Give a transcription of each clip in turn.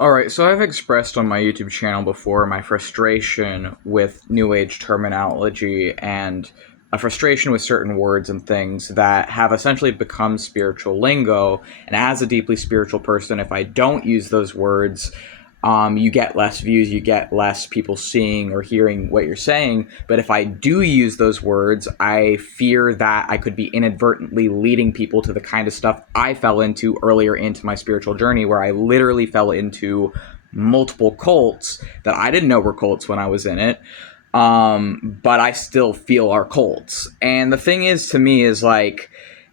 All right, so I've expressed on my YouTube channel before my frustration with New Age terminology and a frustration with certain words and things that have essentially become spiritual lingo. And as a deeply spiritual person, if I don't use those words, you get less views, you get less people seeing or hearing what you're saying. But if I do use those words, I fear that I could be inadvertently leading people to the kind of stuff I fell into earlier into my spiritual journey, where I literally fell into multiple cults that I didn't know were cults when I was in it. But I still feel are cults. And the thing is, to me, is like,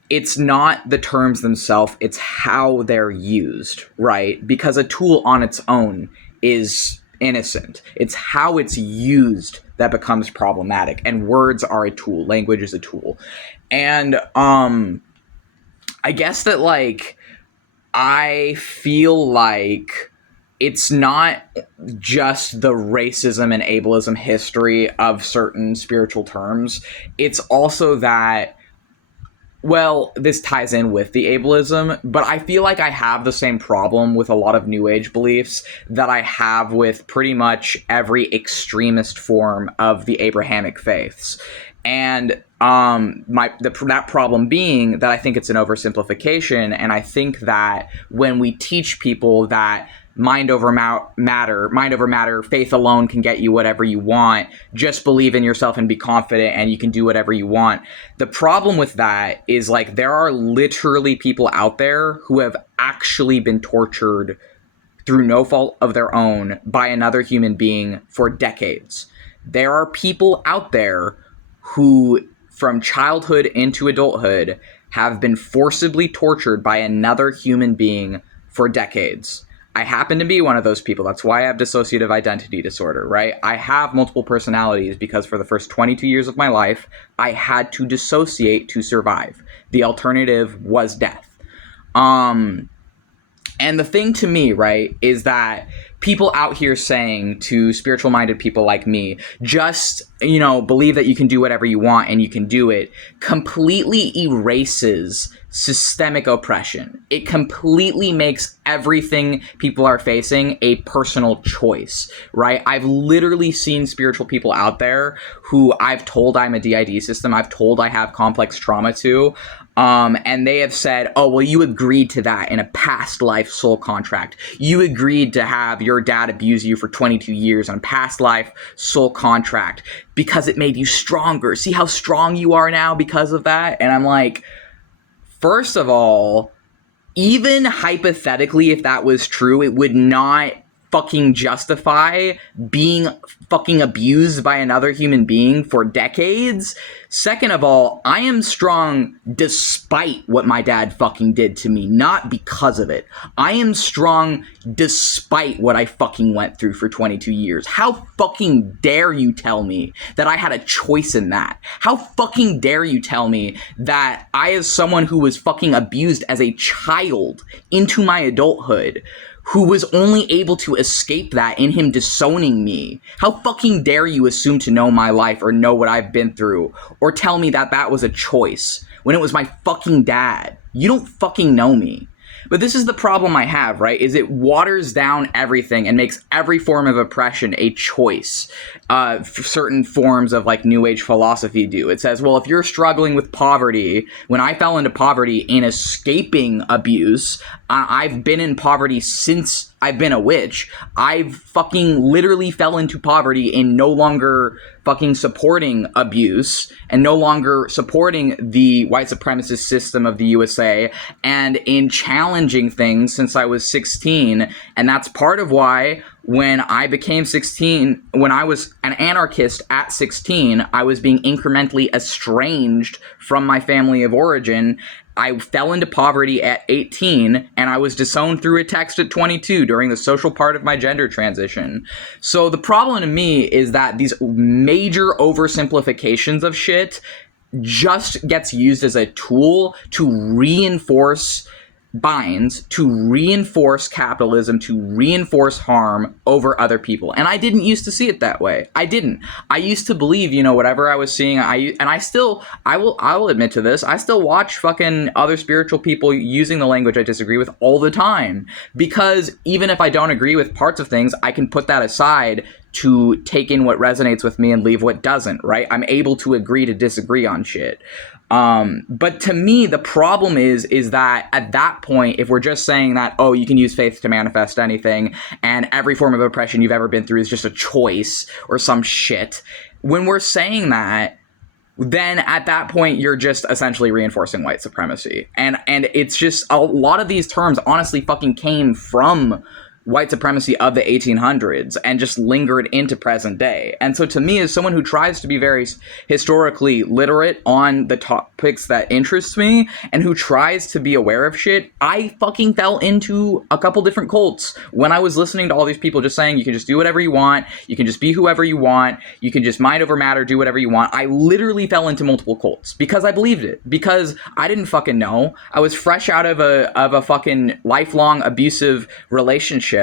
it's not the terms themselves, it's how they're used, right? Because a tool on its own is innocent. It's how it's used that becomes problematic. And words are a tool. Language is a tool. And I guess that, like, I feel like it's not just the racism and ableism history of certain spiritual terms. It's also that, well, this ties in with the ableism, but I feel like I have the same problem with a lot of New Age beliefs that I have with pretty much every extremist form of the Abrahamic faiths. And that problem being that I think it's an oversimplification, and I think that when we teach people that mind over matter, faith alone can get you whatever you want, just believe in yourself and be confident and you can do whatever you want. The problem with that is, like, there are literally people out there who have actually been tortured through no fault of their own by another human being for decades. There are people out there who, from childhood into adulthood, have been forcibly tortured by another human being for decades. I happen to be one of those people. That's why I have dissociative identity disorder, right? I have multiple personalities because for the first 22 years of my life, I had to dissociate to survive. The alternative was death. And the thing to me, right, is that people out here saying to spiritual-minded people like me, just, believe that you can do whatever you want and you can do it, completely erases systemic oppression. It completely makes everything people are facing a personal choice, right? I've literally seen spiritual people out there who I've told I'm a DID system, I've told I have complex trauma too, and they have said, oh, well, you agreed to that in a past life soul contract. You agreed to have your dad abuse you for 22 years on a past life soul contract because it made you stronger. See how strong you are now because of that? And I'm like, first of all, even hypothetically, if that was true, it would not fucking justify being fucking abused by another human being for decades. Second of all, I am strong despite what my dad fucking did to me, not because of it. I am strong despite what I fucking went through for 22 years. How fucking dare you tell me that I had a choice in that? How fucking dare you tell me that I, as someone who was fucking abused as a child into my adulthood, who was only able to escape that in him disowning me. How fucking dare you assume to know my life or know what I've been through or tell me that that was a choice when it was my fucking dad? You don't fucking know me. But this is the problem I have, right? Is it waters down everything and makes every form of oppression a choice. Certain forms of, like, New Age philosophy do. It says, well, if you're struggling with poverty, when I fell into poverty in escaping abuse, I've been in poverty since I've been a witch. I've fucking literally fell into poverty in no longer fucking supporting abuse and no longer supporting the white supremacist system of the USA and in challenging things since I was 16. And that's part of why when I became 16, when I was an anarchist at 16, I was being incrementally estranged from my family of origin. I fell into poverty at 18, and I was disowned through a text at 22 during the social part of my gender transition. So the problem to me is that these major oversimplifications of shit just gets used as a tool to reinforce binds to reinforce capitalism, to reinforce harm over other people. And I didn't used to see it that way. I didn't. I used to believe, whatever I was seeing, I'll admit to this, I still watch fucking other spiritual people using the language I disagree with all the time. Because even if I don't agree with parts of things, I can put that aside to take in what resonates with me and leave what doesn't, right? I'm able to agree to disagree on shit. But to me, the problem is that at that point, if we're just saying that, oh, you can use faith to manifest anything, and every form of oppression you've ever been through is just a choice or some shit, when we're saying that, then at that point, you're just essentially reinforcing white supremacy. And it's just, a lot of these terms honestly fucking came from white supremacy of the 1800s and just lingered into present day. And so to me, as someone who tries to be very historically literate on the topics that interest me and who tries to be aware of shit, I fucking fell into a couple different cults when I was listening to all these people just saying you can just do whatever you want, you can just be whoever you want, you can just mind over matter, do whatever you want. I literally fell into multiple cults because I believed it, because I didn't fucking know. I was fresh out of a fucking lifelong abusive relationship.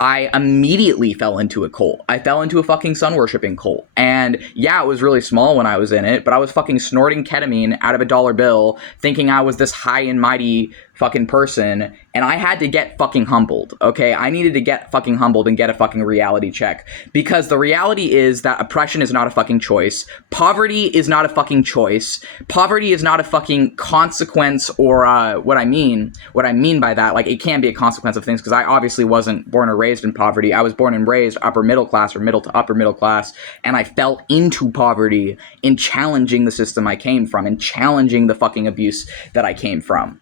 I immediately fell into a cult. I fell into a fucking sun-worshipping cult. And yeah, it was really small when I was in it, but I was fucking snorting ketamine out of a dollar bill, thinking I was this high and mighty fucking person, and I had to get fucking humbled, okay? I needed to get fucking humbled and get a fucking reality check, because the reality is that oppression is not a fucking choice. Poverty is not a fucking choice. Poverty is not a fucking consequence, or what I mean by that, like, it can be a consequence of things, because I obviously wasn't born or raised in poverty. I was born and raised upper middle class or middle to upper middle class, and I fell into poverty in challenging the system I came from and challenging the fucking abuse that I came from.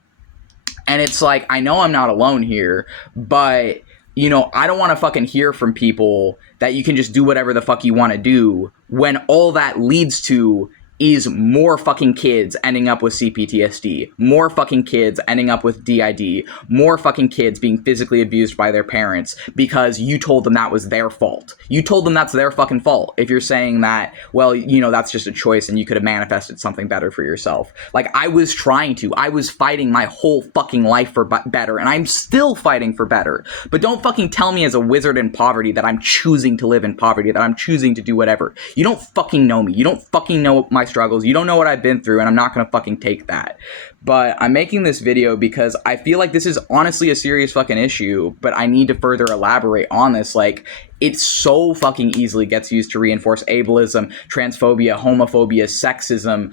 And it's like, I know I'm not alone here, but, I don't want to fucking hear from people that you can just do whatever the fuck you want to do when all that leads to is more fucking kids ending up with CPTSD, more fucking kids ending up with DID, more fucking kids being physically abused by their parents because you told them that was their fault. You told them that's their fucking fault if you're saying that, well, that's just a choice and you could have manifested something better for yourself. Like, I was fighting my whole fucking life for better, and I'm still fighting for better. But don't fucking tell me as a wizard in poverty that I'm choosing to live in poverty, that I'm choosing to do whatever. You don't fucking know me. You don't fucking know my struggles. You don't know what I've been through, and I'm not gonna fucking take that. But I'm making this video because I feel like this is honestly a serious fucking issue, but I need to further elaborate on this. Like, it so fucking easily gets used to reinforce ableism, transphobia, homophobia, sexism,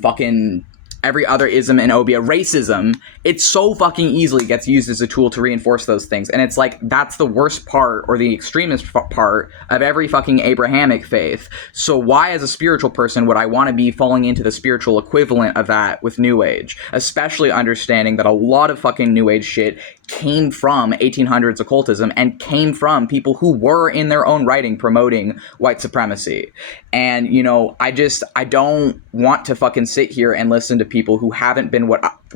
fucking every other ism and obia, racism. It so fucking easily gets used as a tool to reinforce those things. And it's like, that's the worst part, or the extremist part of every fucking Abrahamic faith. So why, as a spiritual person, would I want to be falling into the spiritual equivalent of that with New Age? Especially understanding that a lot of fucking New Age shit came from 1800s occultism and came from people who were in their own writing promoting white supremacy. And, I don't want to fucking sit here and listen to people who haven't been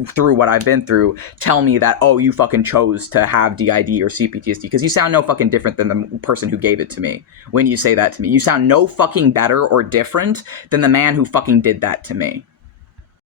through what I've been through tell me that, oh, you fucking chose to have DID or CPTSD, because you sound no fucking different than the person who gave it to me when you say that to me. You sound no fucking better or different than the man who fucking did that to me.